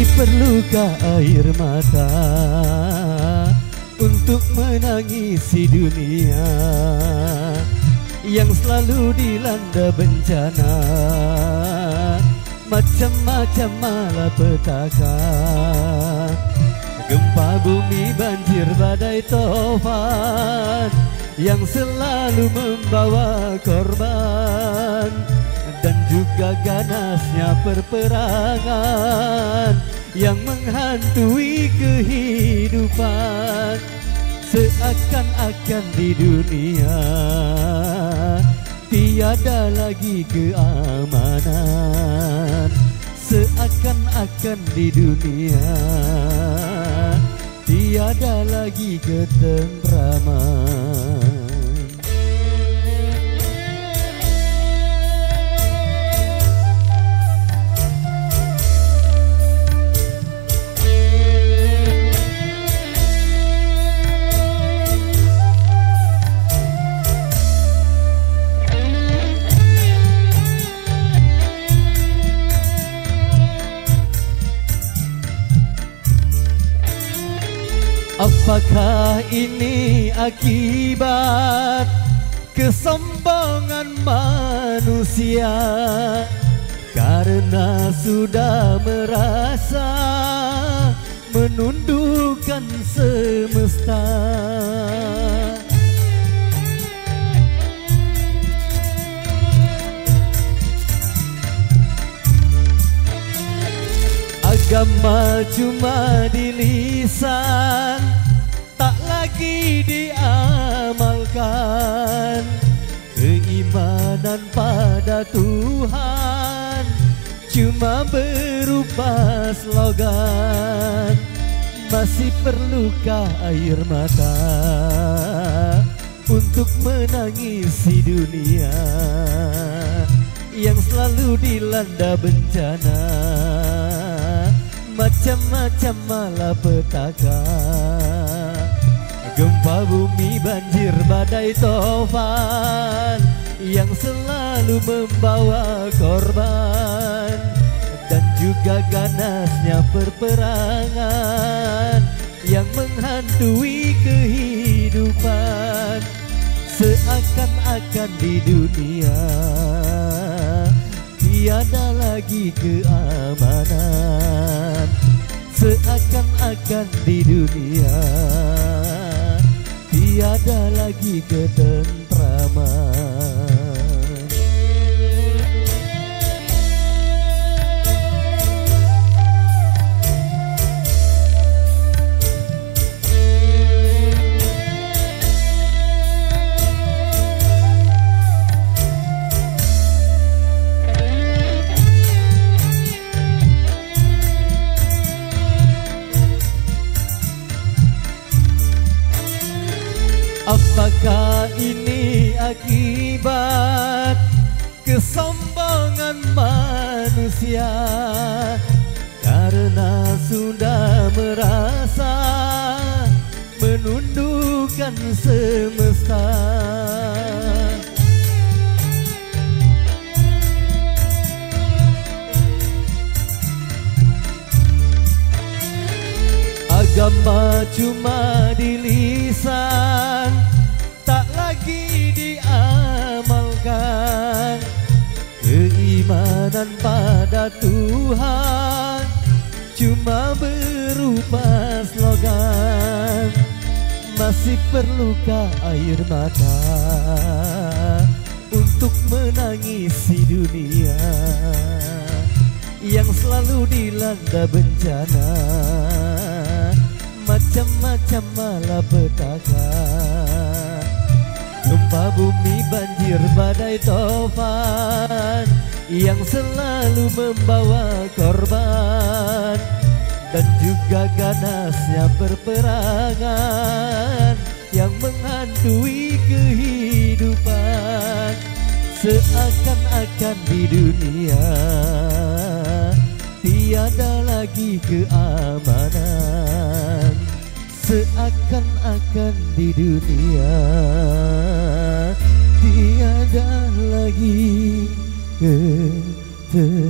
Masih perlukah air mata untuk menangisi dunia yang selalu dilanda bencana, macam-macam malapetaka, gempa bumi, banjir, badai, taufan yang selalu membawa korban, dan juga ganasnya perperangan yang menghantui kehidupan. Seakan-akan di dunia tiada lagi keamanan. Seakan-akan di dunia tiada lagi ketentraman. Apakah ini akibat kesombongan manusia karena sudah merasa menundukkan semesta? Agama cuma di lisan, tak lagi diamalkan. Keimanan pada Tuhan cuma berupa slogan. Masih perlukah air mata untuk menangisi dunia yang selalu dilanda bencana, macam-macam malapetaka, gempa bumi, banjir, badai, taufan yang selalu membawa korban, dan juga ganasnya perperangan yang menghantui kehidupan. Seakan-akan di dunia tiada lagi keamanan. Seakan-akan di dunia tiada lagi ketentraman. Apakah ini akibat kesombongan manusia karena sudah merasa menundukkan semesta? Agama cuma di lisan, tak lagi diamalkan. Keimanan pada Tuhan cuma berupa slogan. Masih perlukah air mata untuk menangisi dunia yang selalu dilanda bencana, macam-macam malapetaka, gempa bumi, banjir, badai, taufan yang selalu membawa korban, dan juga ganasnya perperangan yang menghantui kehidupan. Seakan-akan di dunia tiada lagi keamanan. Seakan-akan di dunia tiada lagi ketentraman.